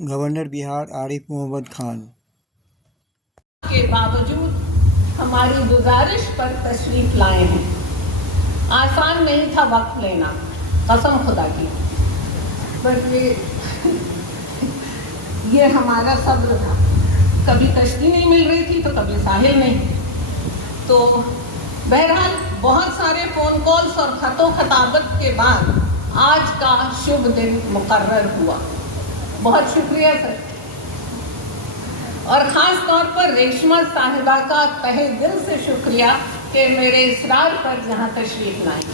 Governor Bihar Arif Mohammad Khan के बावजूद हमारी गुजारिश पर तशरीफ लाए हैं। आसान नहीं था वक्त लेना, कसम खुदा की, पर ये हमारा सब्र था। कभी कश्ती नहीं मिल रही थी तो कभी साहिल नहीं। तो बहरहाल बहुत सारे फ़ोन कॉल्स और खतों खताबत के बाद आज का शुभ दिन मुकर्रर हुआ। बहुत शुक्रिया सर, और ख़ास तौर पर रेशमा साहिबा का तहे दिल से शुक्रिया कि मेरे इसरार पर यहाँ तशरीफ लाई।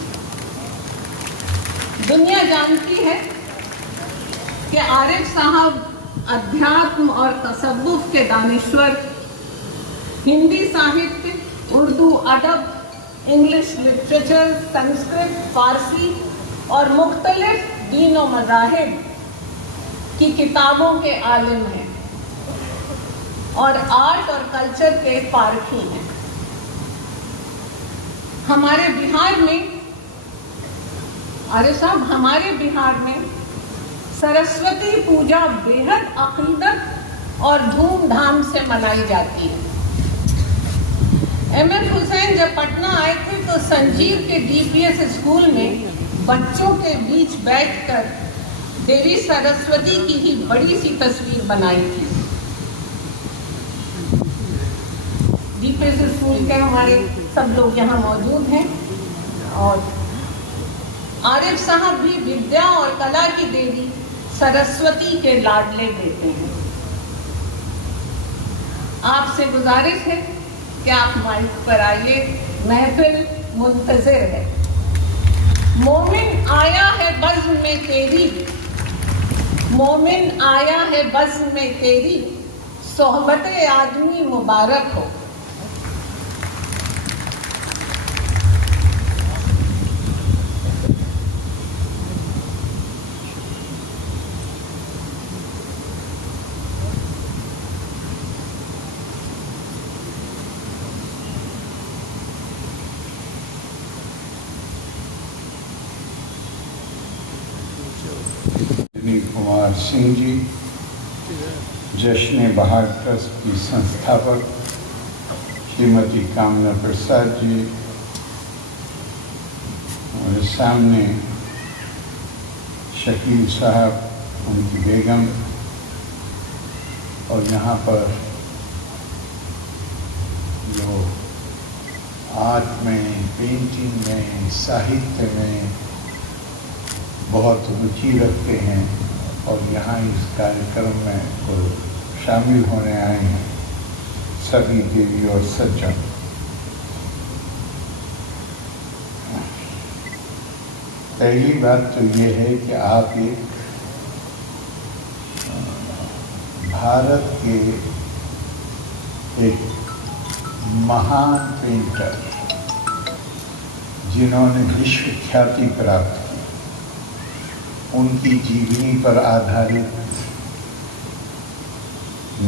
दुनिया जानती है कि आरिफ साहब अध्यात्म और तसव्वुफ के दानिश्वर, हिंदी साहित्य, उर्दू अदब, इंग्लिश लिटरेचर, संस्कृत, फारसी और मुख्तलिफ दीन व मज़ाहिब की किताबों के आलिम हैं और आर्ट और कल्चर के पारखी हैं। हमारे बिहार में आरिफ साहब, हमारे बिहार में सरस्वती पूजा बेहद अकीदत और धूमधाम से मनाई जाती है। एमएफ हुसैन जब पटना आए थे तो संजीव के डीपीएस स्कूल में बच्चों के बीच बैठकर देवी सरस्वती की ही बड़ी सी तस्वीर बनाई थी। डीपीएस स्कूल के हमारे सब लोग यहाँ मौजूद हैं और आरिफ साहब भी विद्या और कला की देवी सरस्वती के लाडले बेटे हैं। आपसे गुजारिश है कि आप माइक पर आइए, महफिल मुंतज़िर है। मोमिन आया है बज़्म में तेरी, मोमिन आया है बज़्म में तेरी, सोहबत-ए आदमी मुबारक हो। कुमार सिंह जी, जश्न बहार ट्रस्ट की संस्थापक श्रीमती कामना प्रसाद जी, और सामने शकील साहब, उनकी बेगम, और यहाँ पर जो आर्ट में, पेंटिंग में, साहित्य में बहुत रुचि रखते हैं और यहाँ इस कार्यक्रम में को शामिल होने आए हैं सभी देवी और सज्जन। पहली बात तो ये है कि आप एक भारत के एक महान पेंटर, जिन्होंने विश्व ख्याति प्राप्त की, उनकी जीवनी पर आधारित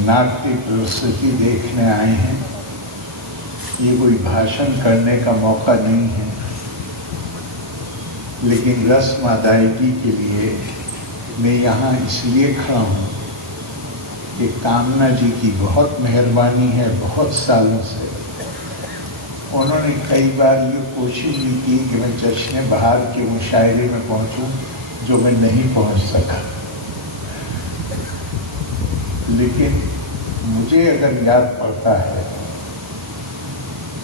नाट्य प्रस्तुति देखने आए हैं। ये कोई भाषण करने का मौका नहीं है, लेकिन रस्म अदायगी के लिए मैं यहाँ इसलिए खड़ा हूँ कि कामना जी की बहुत मेहरबानी है। बहुत सालों से उन्होंने कई बार ये कोशिश भी की कि मैं जश्न बहार के मुशायरे में पहुँचूँ, जो मैं नहीं पहुंच सका। लेकिन मुझे अगर याद पड़ता है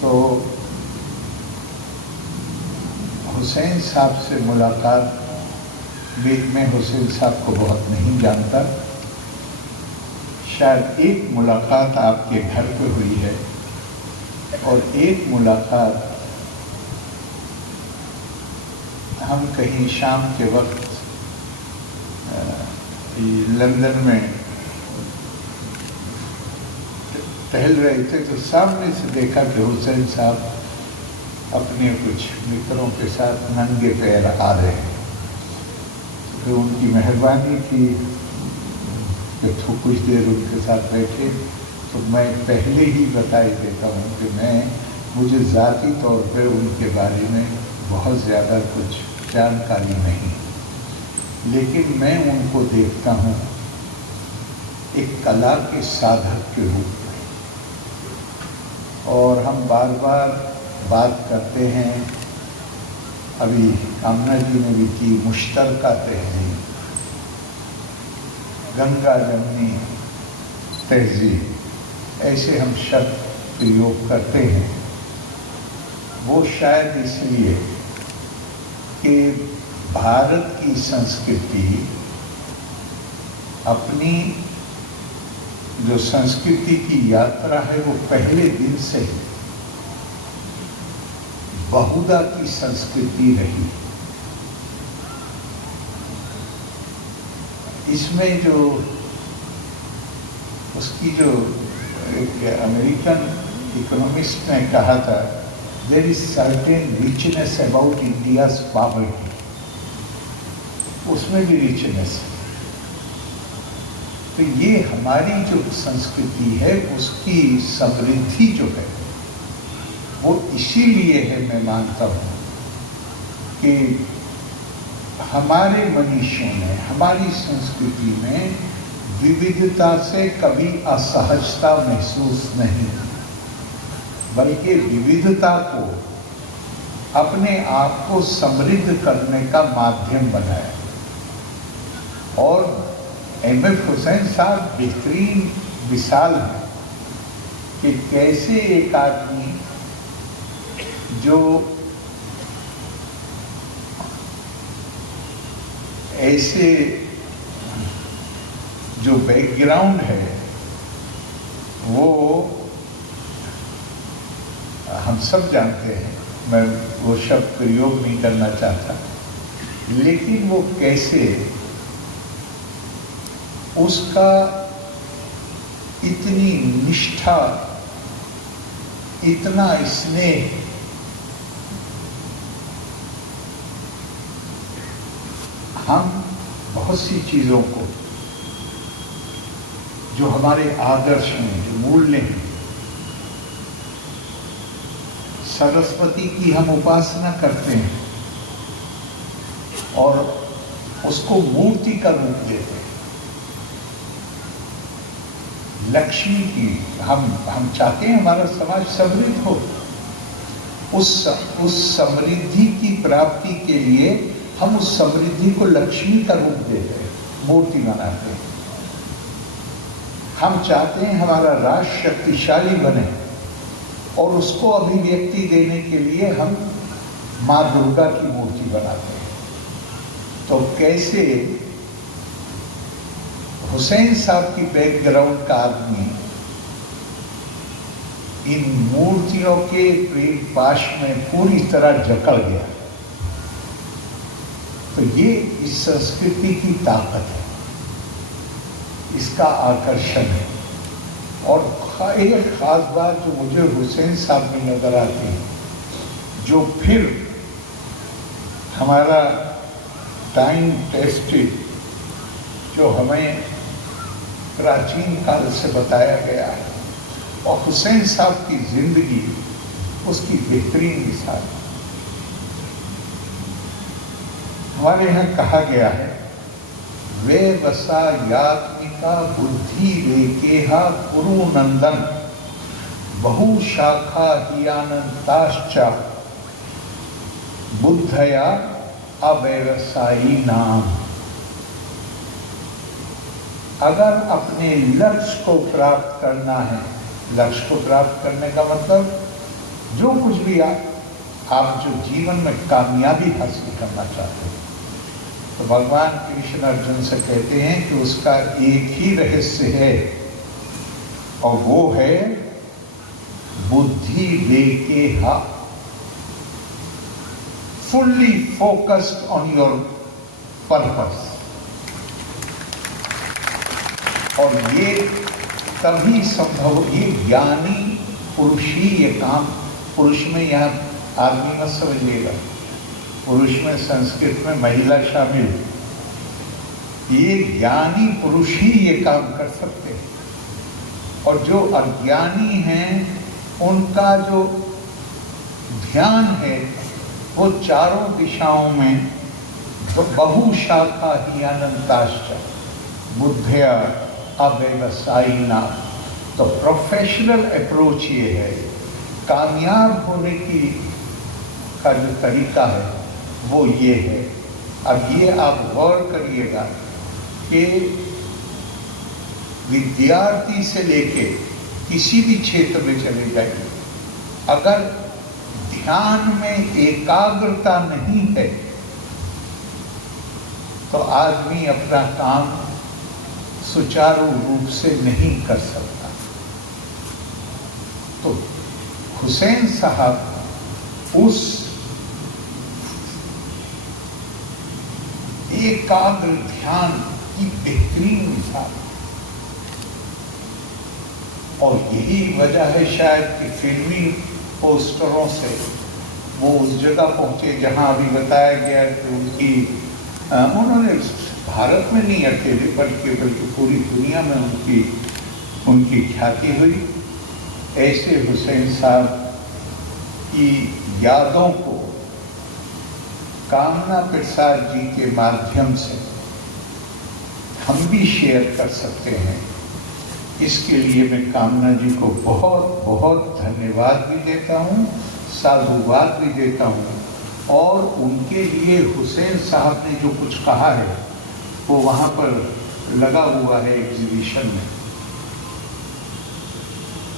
तो हुसैन साहब से मुलाकात, मैं हुसैन साहब को बहुत नहीं जानता, शायद एक मुलाकात आपके घर पे हुई है और एक मुलाकात हम कहीं शाम के वक्त लंदन में टहल रहे थे तो सामने से देखा कि हुसैन साहब अपने कुछ मित्रों के साथ नंगे पैर आ रहे हैं। तो उनकी मेहरबानी थी कि तो कुछ देर उनके साथ बैठे। तो मैं पहले ही बताई देता हूँ कि मुझे ज़ाती तौर पे उनके बारे में बहुत ज़्यादा कुछ जानकारी नहीं, लेकिन मैं उनको देखता हूँ एक कला के साधक के रूप में। और हम बार बार बात करते हैं, अभी कामना जी ने भी की, मुश्तरका तहजीब, गंगा जमनी तहजीब, ऐसे हम शब्द प्रयोग करते हैं। वो शायद इसलिए कि भारत की संस्कृति अपनी जो संस्कृति की यात्रा है वो पहले दिन से ही बहुधा की संस्कृति रही। इसमें जो उसकी जो एक अमेरिकन इकोनॉमिस्ट ने कहा था, there is certain richness about India's poverty, उसमें भी रिचनेस है। तो ये हमारी जो संस्कृति है उसकी समृद्धि जो है वो इसीलिए है, मैं मानता हूँ कि हमारे मनुष्यों ने हमारी संस्कृति में विविधता से कभी असहजता महसूस नहीं, बल्कि विविधता को अपने आप को समृद्ध करने का माध्यम बनाया। और एम.एफ. हुसैन साहब बेहतरीन मिसाल है कि कैसे एक आदमी जो ऐसे जो बैकग्राउंड है वो हम सब जानते हैं, मैं वो शब्द प्रयोग नहीं करना चाहता, लेकिन वो कैसे उसका इतनी निष्ठा, इतना स्नेह, हम बहुत सी चीजों को जो हमारे आदर्श हैं, जो मूल्य हैं, सरस्वती की हम उपासना करते हैं और उसको मूर्ति का रूप देते हैं। लक्ष्मी की हम चाहते हैं हमारा समाज समृद्ध हो, उस समृद्धि की प्राप्ति के लिए हम उस समृद्धि को लक्ष्मी का रूप देते हैं, मूर्ति बनाते हैं। हम चाहते हैं हमारा राष्ट्र शक्तिशाली बने और उसको अभिव्यक्ति देने के लिए हम माँ दुर्गा की मूर्ति बनाते हैं। तो कैसे हुसैन साहब की बैकग्राउंड का आदमी इन मूर्तियों के प्रेम पाश में पूरी तरह जकड़ गया, तो ये इस संस्कृति की ताकत है, इसका आकर्षण है। और एक खास बात जो मुझे हुसैन साहब में नजर आती है, जो फिर हमारा टाइम टेस्टेड, जो हमें प्राचीन काल से बताया गया है, और हुसैन साहब की जिंदगी उसकी बेहतरीन मिसाल। हमारे यहाँ कहा गया है, वे वसा यात्मिका बुद्धि रेकेहा कुरु नंदन बहु शाखा हियानंताश्चा बुद्धया अव्यवसायी नाम। अगर अपने लक्ष्य को प्राप्त करना है, लक्ष्य को प्राप्त करने का मतलब जो कुछ भी आप जो जीवन में कामयाबी हासिल करना चाहते हैं, तो भगवान कृष्ण अर्जुन से कहते हैं कि उसका एक ही रहस्य है, और वो है बुद्धि लेके fully focused on your purpose. और ये तभी संभव, ये ज्ञानी पुरुष ही ये काम, पुरुष में यहाँ आदमी मत समझिएगा, पुरुष में संस्कृत में महिला शामिल, ये ज्ञानी पुरुष ही ये काम कर सकते हैं। और जो अज्ञानी हैं उनका जो ध्यान है वो चारों दिशाओं में बहुशाखा ही अनंताश्च बुद्धया अव्यवसायी नाम। तो प्रोफेशनल अप्रोच ये है, कामयाब होने की का जो तरीका है वो ये है। अब ये आप गौर करिएगा कि विद्यार्थी से लेके किसी भी क्षेत्र में चले जाइए, अगर ध्यान में एकाग्रता नहीं है तो आदमी अपना काम सुचारू रूप से नहीं कर सकता। तो हुसैन साहब उस एकाग्र ध्यान की बेहतरीन मिसाल, और यही वजह है शायद कि फिल्मी पोस्टरों से वो उस जगह पहुंचे जहां अभी बताया गया कि उन्होंने भारत में नहीं अकेले बल्कि पूरी दुनिया में उनकी ख्याति हुई। ऐसे हुसैन साहब की यादों को कामना प्रसाद जी के माध्यम से हम भी शेयर कर सकते हैं। इसके लिए मैं कामना जी को बहुत बहुत धन्यवाद भी देता हूँ, साधुवाद भी देता हूँ। और उनके लिए हुसैन साहब ने जो कुछ कहा है वो वहाँ पर लगा हुआ है एग्जीबिशन में।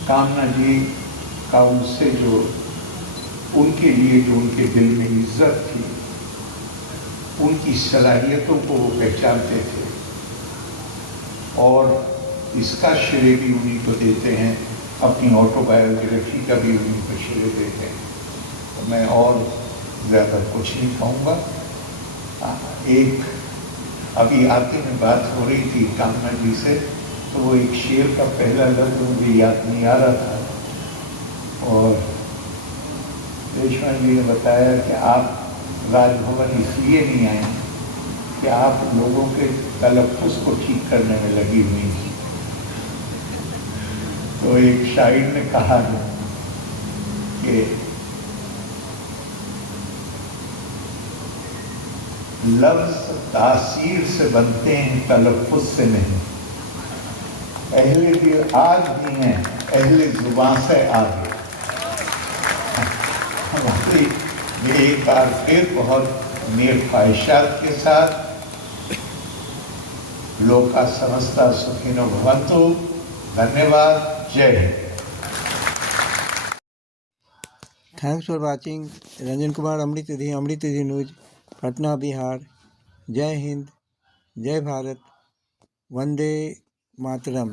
कामना जी का उनसे जो उनके लिए जो उनके दिल में इज्जत थी, उनकी सलाहियतों को वो पहचानते थे, और इसका श्रेय भी उन्हीं को देते हैं, अपनी ऑटोबायोग्राफी का भी उन्हीं को श्रेय देते हैं। तो मैं और ज़्यादा कुछ नहीं कहूँगा। एक अभी आते में बात हो रही थी कामना जी से, तो वो एक शेर का पहला लफ्ज़ मुझे याद नहीं आ रहा था, और रेशमा जी ने बताया कि आप राजभवन इसलिए नहीं आए कि आप लोगों के तलफ़्फ़ुज़ को ठीक करने में लगी हुई थी। तो एक शायर ने कहा है कि लफ्ज़ तासीर से बनते हैं, तलफ़्फ़ुज़ से नहीं। अहले दिल आज भी हैं, अहले ज़ुबान से आगे। हमारी ये एक बार फिर बहुत नेक ख्वाहिशात के साथ लोका समस्ता सुखिनो भवन्तु। धन्यवाद। जय Hind. Thanks for watching. Ranjan Kumar Amrit Vidhi News, Patna, Bihar. जय हिंद, जय भारत, वंदे मातरम।